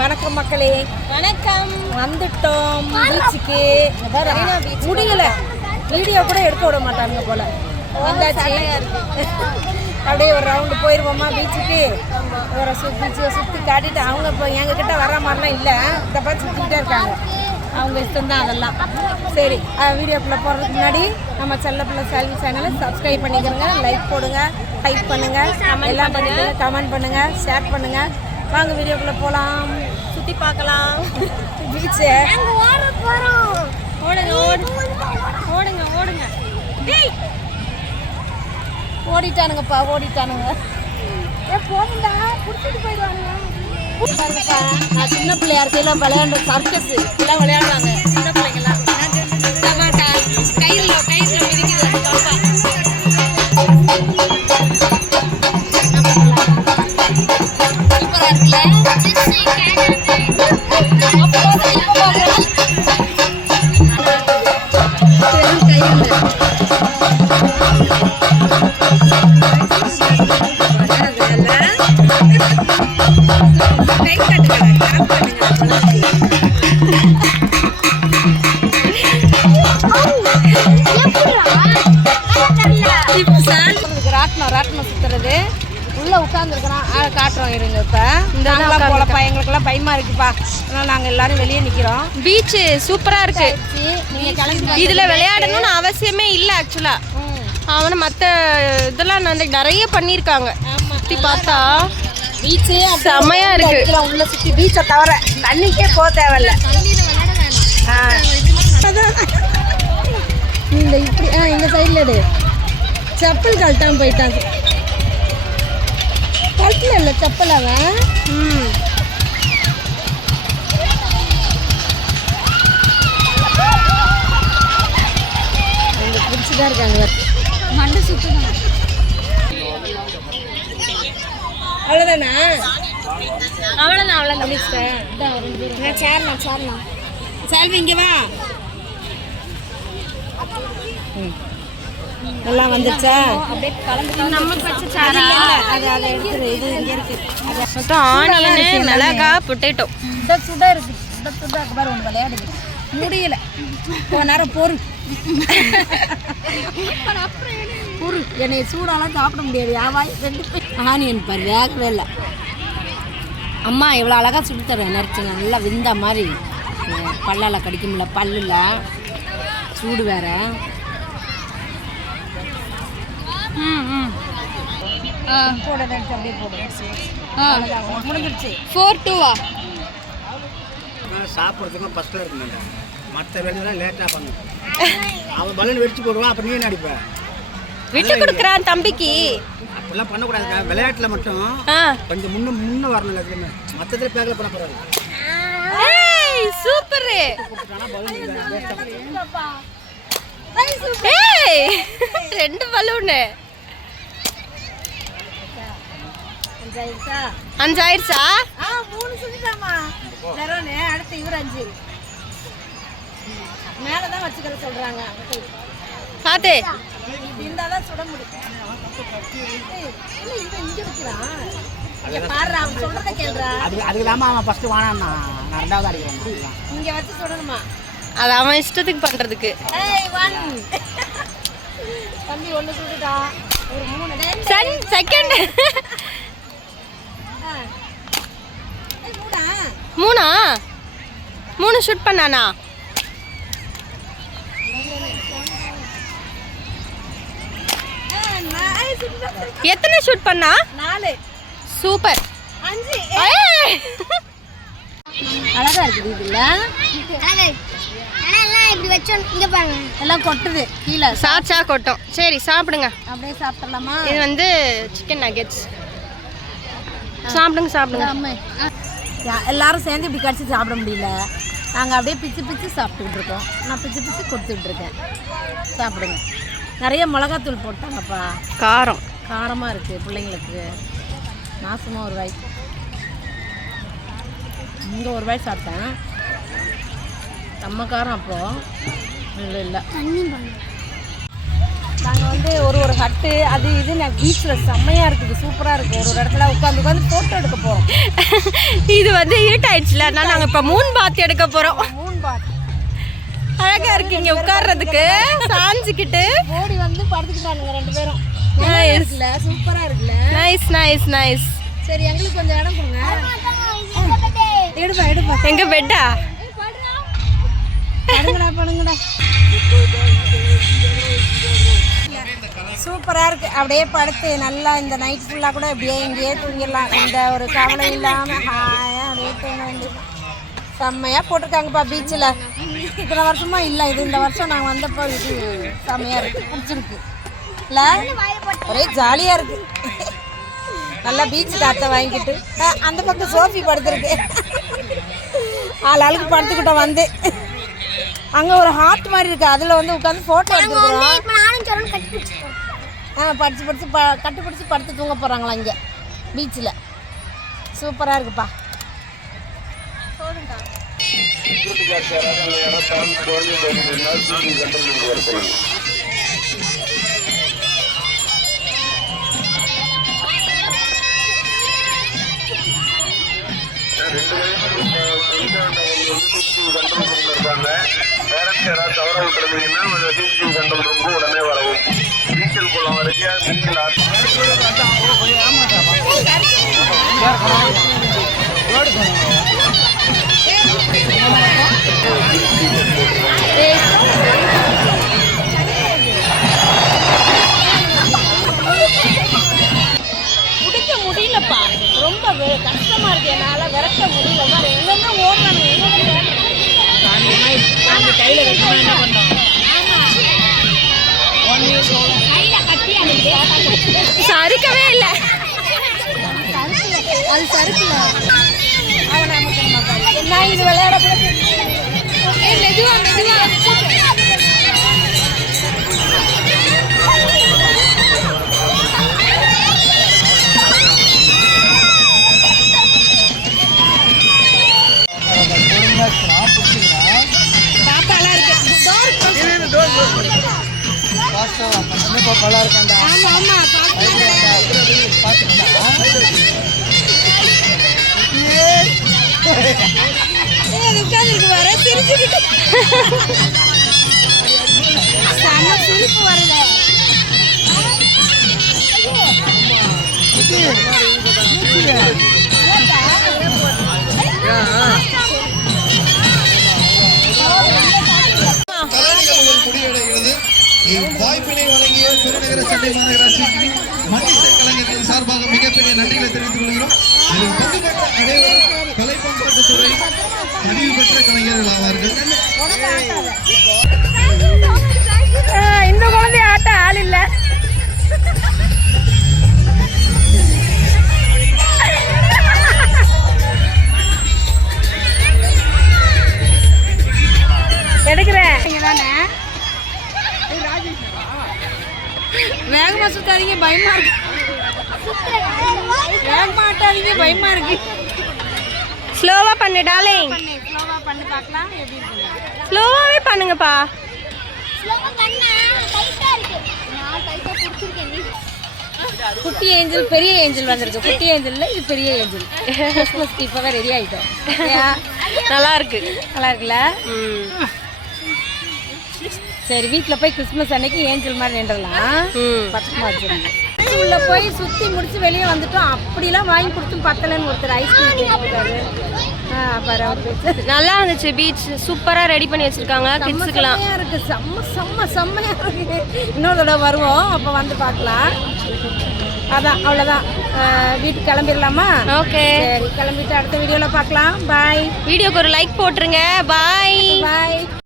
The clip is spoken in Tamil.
வணக்கம் மக்களே, வணக்கம். வந்துட்டோம் பீச்சுக்கு. முடியல, வீடியோ கூட எடுக்க விட மாட்டாங்க போல. வந்தாச்சு, அப்படியே ஒரு ரவுண்டு போயிடுவோமா பீச்சுக்கு. ஒரு பீச்சை சுற்றி காட்டிட்டு அவங்க இப்போ எங்ககிட்ட வர மாதிரிலாம் இல்லை, இந்த பார்த்து சுற்றிக்கிட்டே இருக்காங்க. அவங்க இஷ்டம்தான் அதெல்லாம். சரி, வீடியோக்குள்ளே போகிறதுக்கு முன்னாடி நம்ம செல்லப்பிள்ளை செல்வி சேனலை சப்ஸ்கிரைப் பண்ணிக்கிறோங்க, லைக் போடுங்க, டைப் பண்ணுங்கள், எல்லாம் பண்ணிட்டு கமெண்ட் பண்ணுங்கள், ஷேர் பண்ணுங்கள். வாங்க வீடியோக்குள்ளே போகலாம், சுற்றி பார்க்கலாம் பீச்சு. ஓடுங்க ஓடுங்க ஓடுங்க. ஓடிட்டானுங்கப்பா, ஓடிட்டானுங்க. போகுண்டா, பிடிச்சிட்டு போயிடுவாங்க. நான் சின்ன பிள்ளையா இருக்கையில விளையாண்டு சர்க்கஸ் எல்லாம் விளையாடுவாங்க சின்ன பிள்ளைங்கலாம். கயிறுல மிதிக்குது பாப்பா. ராட்டினம் சுத்துறது உள்ள உட்காந்துருக்கிறோம், காட்டுறோம் இருங்க. இப்போ இந்த போலப்பா, எங்களுக்கெல்லாம் பயமா இருக்குப்பா, அதனால நாங்கள் எல்லாரும் வெளியே நிற்கிறோம். பீச்சு சூப்பராக இருக்கு. நீங்கள் கிளம்பி இதில் விளையாடணும்னு அவசியமே இல்லை ஆக்சுவலா. அவனை மற்ற இதெல்லாம் நிறைய பண்ணியிருக்காங்க. சுற்றி பார்த்தா பீச்சே செம்மையா இருக்கு. உள்ள சுற்றி பீச்சை தவிர தண்ணிக்கே போக தேவையில்ல. இந்த இப்படி இந்த சைடில் எடு. செப்பல் கழட்டாம போயிட்டான். கழட்டில் இல்லை செப்பல் அவன். அவங்க பிடிச்சிதான் இருக்காங்க. மண்டை சுத்தம். அவ்வளோதானா? அவ்வளோதான். சேரலாம். செல்வி இங்கே வா. நல்லா வந்துச்சா? ஆனியன், மிளகா, பொட்டேட்டோ சுட இருக்கு. பாரு ஒன்று விளையாடுது, முடியல. கொஞ்ச நேரம் பொறு. என்னை சூடாலாம் சாப்பிட முடியாது. ஆவாய் ரெண்டு ஆனியன் பாரு வேகவே இல்லை. அம்மா இவ்வளோ அழகாக சுட்டு தருவேன். நரிச்சு நல்லா விந்த மாதிரி பல்லால் கடிக்கும்ல, பல்லில் சூடு வேற. முடிஞ்சிருச்சு. 4-2 சாப்பிட்றதுக்கும் ஃபஸ்ட்டில் இருக்குங்க. மற்ற வேலையெல்லாம் லேட்டாக பண்ணும். அவன் பலன் வெடிச்சு போடுவான், அப்போ நீ நடிப்ப. விட்டு கொடுக்குறான் தம்பிக்கு. அப்படிலாம் பண்ணக்கூடாதுங்க. விளையாட்டில் மட்டும் கொஞ்சம் முன்ன வரணும். எல்லாத்துலேயுமே மற்றதுல பேக்கில் பண்ண போகிறாரு. சூப்பர். ரெண்டு பலூனு 5 ஆயிடுச்சா? 3 சொல்லிட்டாமா. அடுத்து இவர் 5 மேலதான் வச்சுக்கிற சொல்றாங்க. பாத்து இருந்தாதான் சுட முடியும். இங்க வைக்கிறான். பாரு, அவன் சொல்றத கேளுடா. அதுக்கு தாமா அவன் ஃபர்ஸ்ட் வானான்னா, நான் ரெண்டாவது அடிக்கிறேன். இங்க வச்சு சுடணுமா? அது அவன் இஷ்டத்துக்கு பண்றதுக்கு. தம்பி 1 சுட்டுட்டா. ஒரு 3 செகண்ட். 3 ஷூட் பண்ணானா? எத்தனை ஷூட் பண்ணா? 4. சூப்பர். 5. அழகா இருக்குது இதுல. இப்படி வச்சோம். இங்க பாருங்க, எல்லாம் கொட்டுது கீழே. சாச்சா கொட்டும். சரி சாப்பிடுங்க. அப்படியே சாப்பிடலாமா? இது வந்து சிக்கன் நகெட்ஸ். சாப்பிடுங்க. எல்லாரும் சேர்ந்து இப்படி கடிச்சு சாப்பிட முடியல. நாங்கள் அப்படியே பிச்சு சாப்பிட்டுக்கிட்டு இருக்கோம். நான் பிச்சு கொடுத்துக்கிட்டு இருக்கேன். சாப்பிடுங்க. நிறைய மிளகாத்தூள் போட்டாங்கப்பா. காரமாக இருக்குது பிள்ளைங்களுக்கு. நாசமாக ஒரு வாய். இங்கே ஒரு வாய் சாப்பிட்டேன். நம்ம காரம் அப்போது இல்லை. நாங்கள் வந்து ஒரு ஹட்டு அது இது பீச்சில் செம்மையாக இருக்குது, சூப்பராக இருக்குது. ஒரு இடத்துல உட்காந்து ஃபோட்டோ எடுக்க போகிறோம். இது வந்து இருட்டாயிடுச்சுல, அதனால நாங்க இப்ப மூன் பாத் எடுக்க போறோம். மூன் பாத் அழகா இருக்கீங்க உட்கார்றதுக்கு, சாஞ்சுக்கிட்டு. ஓடி வந்து படுத்துக்கிட்டானுங்க 2 பேரும். சூப்பரா இருக்குல்ல. Nice nice nice. சரி எங்களுக்கு கொஞ்சம் இடம் கொடுங்க. எடுப்பா. எங்க பெட்டா? படுங்கடா. சூப்பரா இருக்கு. அப்படியே படுத்து நல்லா இந்த நைட் ஃபுல்லா கூட அப்படியே இங்கேயே தூங்கிடலாம். எந்த ஒரு கவலை இல்லாம ஹாயா அப்படியே தூங்க வேண்டியது. செம்மையா போட்டிருக்காங்கப்பா பீச்சில். இத்தனை வருஷமா இல்லை, இது இந்த வருஷம் நாங்கள் வந்தப்போ இது செம்மையா இருக்கு, பிடிச்சிருக்கு இல்லை? ஒரே ஜாலியா இருக்கு. நல்லா பீச் காற்றை வாங்கிட்டு அந்த பக்கம் சோஃபி படுத்துருக்கு. ஆளுக்கு படுத்துக்கிட்டோம் வந்து. அங்கே ஒரு ஹார்ட் மாதிரி இருக்கு, அதில் வந்து உட்காந்து ஃபோட்டோ எடுத்துக்கிறோம். படித்து கட்டுப்பிடிச்சி படுத்து தூங்க போகிறாங்களா இங்கே பீச்சில். சூப்பராக இருக்குப்பா. யாராவது தவற விட்டுருந்தீங்கன்னா கண்ட்ரோல் ரூமுக்கு உடனே வரவும். நீச்சல் குளம் இருக்கு, நீச்சல் பிடிக்க முடியலப்பா, ரொம்ப கஷ்டமா இருக்கு. என்னால விரட்ட முடியல. எங்கன்னா ஓடுறாங்க, கையில என்ன பண்ணோம். சறுக்கவே இல்லை. அது சறுக்கல. என்ன இது விளையாட மெதுவா பாப்பாலாம் இருக்கு. ஆமா உட்காந்துருக்கு வர சிரிச்சுக்கிட்டு. செம சிரிப்பு வருது. வாய்ப்பினை வழங்கிய பெருநகர சென்னை மாநகராட்சிக்கு மனித கலைஞர்கள் சார்பாக மிகப்பெரிய நன்றிகளை தெரிவித்துக் கொள்கிறோம். இதில் பங்கு பெற்ற அனைவரும் கலை பண்பாட்டுத்துறை பதிவு பெற்ற கலைஞர்கள் ஆவார்கள். இந்த குழந்தை ஆட்ட ஆள் இல்ல. எடுக்கிறேன். வேகமா சுத்தாதீங்க, பயமா இருக்கு. வேகமா ஆட்டாதீங்க, பயமா இருக்கு. ஸ்லோவா பண்ணு டார்லிங். ஸ்லோவா பண்ணி பார்க்கலாம் எப்படி இருக்கு. ஸ்லோவாவே பண்ணுங்கப்பா. குட்டி ஏஞ்சல் பெரிய ஏஞ்சல் வந்திருக்கு. குட்டி ஏஞ்சல்ல இது பெரிய ஏஞ்சல். கிறிஸ்மஸ்க்கு இப்பவே ரெடி ஆயிட்டோம். நல்லா இருக்கு. நல்லா இருக்குல்ல? சரி வீட்டில் போய் கிறிஸ்மஸ் அன்னைக்கு ஏஞ்சல் மாதிரி நின்றலாம். பக்கமாக வச்சுருங்க. உள்ள போய் சுற்றி முடிச்சு வெளியே வந்துட்டோம். அப்படிலாம் வாங்கி கொடுத்தும் பத்தலைன்னு ஒருத்தர் ஐஸ்கிரீம் கேட்குறாரு. நல்லா இருந்துச்சு பீச். சூப்பராக ரெடி பண்ணி வச்சிருக்காங்க கிட்ஸுக்கெல்லாம். இருக்கு, செம்மையா இருக்கு. இன்னொரு தடவை வருவோம், அப்போ வந்து பார்க்கலாம். அதான் அவ்வளோதான். வீட்டுக்கு கிளம்பிடலாமா? ஓகே சரி கிளம்பிட்டு அடுத்த வீடியோவில் பார்க்கலாம். பாய். வீடியோக்கு ஒரு லைக் போட்டுருங்க. பாய்.